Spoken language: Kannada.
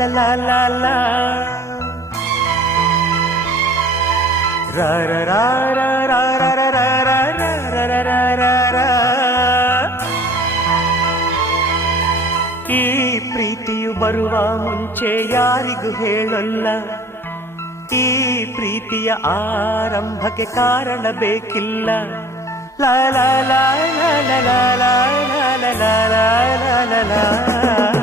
ಲಾ ಲಾ ಲಾ ರಾ ರಾ ರಾ ರಾ ರಾ ರಾ ರಾ ರಾ ರಾ ರಾ ರಾ ರಾ ರಾ. ಈ ಪ್ರೀತಿಯು ಬರುವ ಮುಂಚೆ ಯಾರಿಗೂ ಹೇಳಲ್ಲ, ಈ ಪ್ರೀತಿಯ ಆರಂಭಕ್ಕೆ ಕಾರಣ ಬೇಕಿಲ್ಲ. ಲಾ ಲಾ ಲಾ ಲಾ ಲಾ ಲಾ ಲಾ ಲಾ ಲಾ ಲಾ ಲಾ.